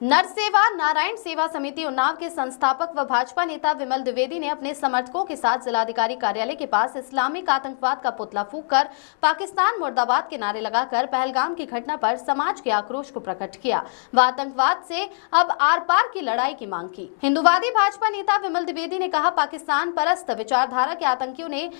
नरसेवा नारायण सेवा समिति उन्नाव के संस्थापक व भाजपा नेता विमल द्विवेदी ने अपने समर्थकों के साथ जिलाधिकारी कार्यालय के पास इस्लामिक आतंकवाद का पुतला फूंककर पाकिस्तान मुर्दाबाद के नारे लगाकर पहलगाम की घटना पर समाज के आक्रोश को प्रकट किया व आतंकवाद से अब आर पार की लड़ाई की मांग की। हिंदूवादी भाजपा नेता विमल द्विवेदी ने कहा, पाकिस्तान परस्त विचारधारा के आतंकियों ने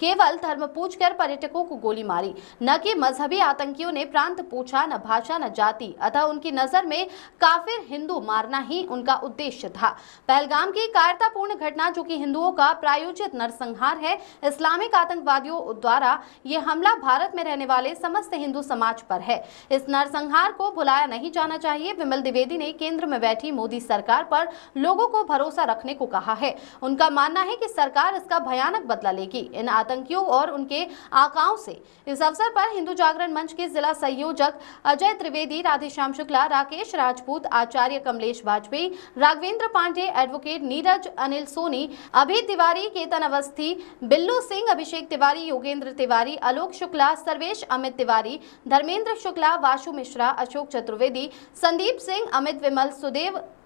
केवल धर्म पूछकर पर्यटकों को गोली मारी, न कि मजहबी आतंकियों ने प्रांत पूछा, न भाषा न जाति। अतः उनकी नजर में काफिर हिंदू मारना ही उनका उद्देश्य था। पहलगाम की कायरतापूर्ण घटना, जो कि हिंदुओं का प्रायोजित नरसंहार है, इस्लामिक आतंकवादियों द्वारा ये हमला भारत में रहने वाले समस्त हिंदू समाज पर है। इस नरसंहार को भुलाया नहीं जाना चाहिए। विमल द्विवेदी ने केंद्र में बैठी मोदी सरकार पर लोगों को भरोसा रखने को कहा है। उनका मानना है कि सरकार इसका भयानक बदला लेगी इन आतंकियों और उनके आकाओं से। इस अवसर पर हिंदू जागरण मंच के जिला संयोजक अजय त्रिवेदी, राधेश्याम शुक्ला, राकेश राजपूत, आचार्य कमलेश वाजपेयी, राघवेंद्र पांडे, एडवोकेट नीरज, अनिल सोनी, अभी तिवारी, केतन अवस्थी, बिल्लू सिंह, अभिषेक तिवारी, योगेंद्र तिवारी, आलोक शुक्ला, सर्वेश अमित तिवारी, धर्मेंद्र शुक्ला, वाशु मिश्रा, अशोक चतुर्वेदी, संदीप सिंह, अमित विमल,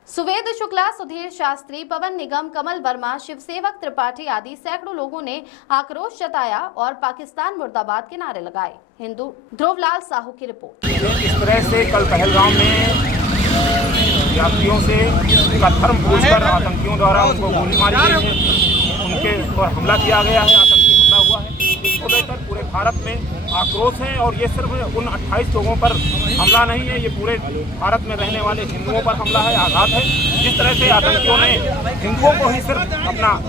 सुवेद शुक्ला, सुधीर शास्त्री, पवन निगम, कमल वर्मा, शिवसेवक त्रिपाठी आदि सैकड़ों लोगों ने आक्रोश जताया और पाकिस्तान मुर्दाबाद के नारे लगाए। हिंदू ध्रुवलाल साहू की रिपोर्ट। इस तरह से कल पहलगाम में यात्रियों से उनका धर्म पूछकर आतंकियों द्वारा उनको गोली मारी गई है, उनके ऊपर हमला किया गया है, आतंकी हमला हुआ है। इसको लेकर पूरे भारत में आक्रोश है और ये सिर्फ उन 28 लोगों पर हमला नहीं है, ये पूरे भारत में रहने वाले हिंदुओं पर हमला है, आघात है। जिस तरह से आतंकियों ने हिंदुओं को ही सिर्फ अपना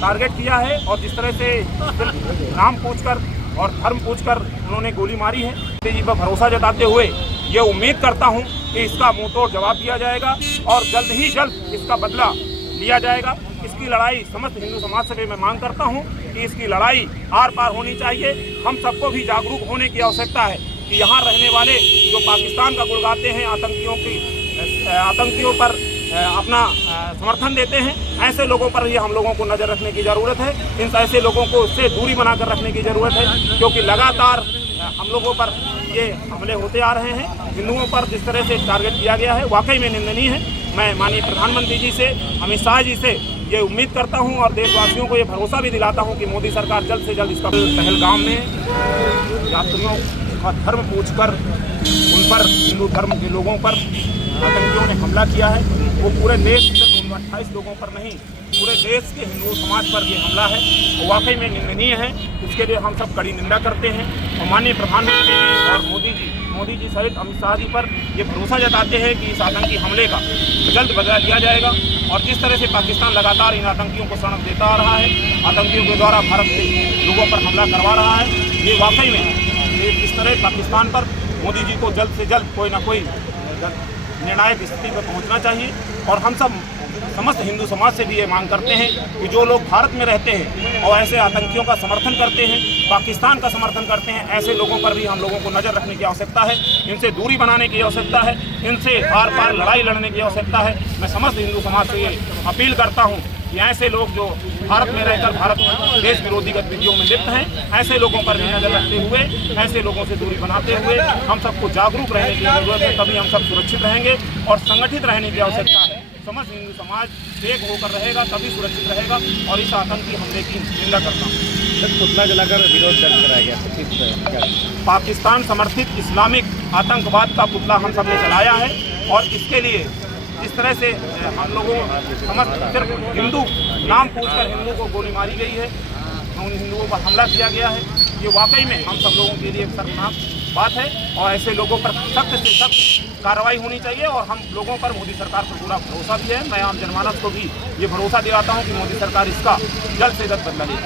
टारगेट किया है और जिस तरह से सिर्फ नाम पूछकर और धर्म पूछकर उन्होंने गोली मारी है, जी पर भरोसा जताते हुए ये उम्मीद करता हूँ कि इसका मुंहतोड़ जवाब दिया जाएगा और जल्द ही जल्द इसका बदला लिया जाएगा। इसकी लड़ाई समस्त हिंदू समाज से मैं मांग करता हूँ कि इसकी लड़ाई आर पार होनी चाहिए। हम सबको भी जागरूक होने की आवश्यकता है कि यहाँ रहने वाले जो पाकिस्तान का गुण गाते हैं, आतंकियों पर अपना समर्थन देते हैं, ऐसे लोगों पर ही हम लोगों को नज़र रखने की ज़रूरत है। इन ऐसे लोगों को उससे दूरी बनाकर रखने की ज़रूरत है, क्योंकि लगातार हम लोगों पर ये हमले होते आ रहे हैं। हिंदुओं पर जिस तरह से टारगेट किया गया है वाकई में निंदनीय है। मैं माननीय प्रधानमंत्री जी से, अमित शाह जी से ये उम्मीद करता हूं और देशवासियों को ये भरोसा भी दिलाता हूं कि मोदी सरकार जल्द से जल्द इसका पहलगाम में यात्रियों का धर्म पूछकर उन पर, हिंदू धर्म के लोगों पर आतंकियों ने हमला किया है। वो पूरे देश, सिर्फ 28 लोगों पर नहीं, पूरे देश के हिंदू समाज पर ये हमला है, वो वाकई में निंदनीय है। इसके लिए हम सब कड़ी निंदा करते हैं और माननीय प्रधानमंत्री जी और मोदी जी सहित अमित शाह जी पर ये भरोसा जताते हैं कि इस आतंकी हमले का जल्द बदला लिया जाएगा। और जिस तरह से पाकिस्तान लगातार इन आतंकियों को शरण देता आ रहा है, आतंकियों के द्वारा भारत के लोगों पर हमला करवा रहा है, ये वाकई में इस तरह पाकिस्तान पर मोदी जी को जल्द से जल्द कोई ना कोई निर्णायक स्थिति पर पहुंचना चाहिए। और हम सब समस्त हिंदू समाज से भी ये मांग करते हैं कि जो लोग भारत में रहते हैं और ऐसे आतंकियों का समर्थन करते हैं, पाकिस्तान का समर्थन करते हैं, ऐसे लोगों पर भी हम लोगों को नज़र रखने की आवश्यकता है। इनसे दूरी बनाने की आवश्यकता है, इनसे आर पार लड़ाई लड़ने की आवश्यकता है। मैं समस्त हिंदू समाज से ये अपील करता हूँ कि ऐसे लोग जो भारत में रहकर भारत देश विरोधी गतिविधियों में लिप्त हैं, ऐसे लोगों पर भी नजर रखते हुए, ऐसे लोगों से दूरी बनाते हुए हम सबको जागरूक रहने की जरूरत है। तभी हम सब सुरक्षित रहेंगे और संगठित रहने की आवश्यकता है। समस्त हिंदू समाज एक होकर रहेगा तभी सुरक्षित रहेगा और इस आतंकी हमले की निंदा करता हूँ। पुतला जलाकर विरोध दर्ज कराया गया। पाकिस्तान समर्थित इस्लामिक आतंकवाद का पुतला हम सब ने जलाया है और इसके लिए जिस तरह से हम लोगों समस्त सिर्फ हिंदू नाम पूछकर हिंदू को गोली मारी गई है, उन हिंदुओं पर हमला किया गया है, ये वाकई में हम सब लोगों के लिए एक शर्मनाक बात है और ऐसे लोगों पर सख्त से सख्त कार्रवाई होनी चाहिए। और हम लोगों पर मोदी सरकार पर पूरा भरोसा भी है। मैं आम जनमानस को भी ये भरोसा दिलाता हूँ कि मोदी सरकार इसका जल्द से जल्द बदला लेगी।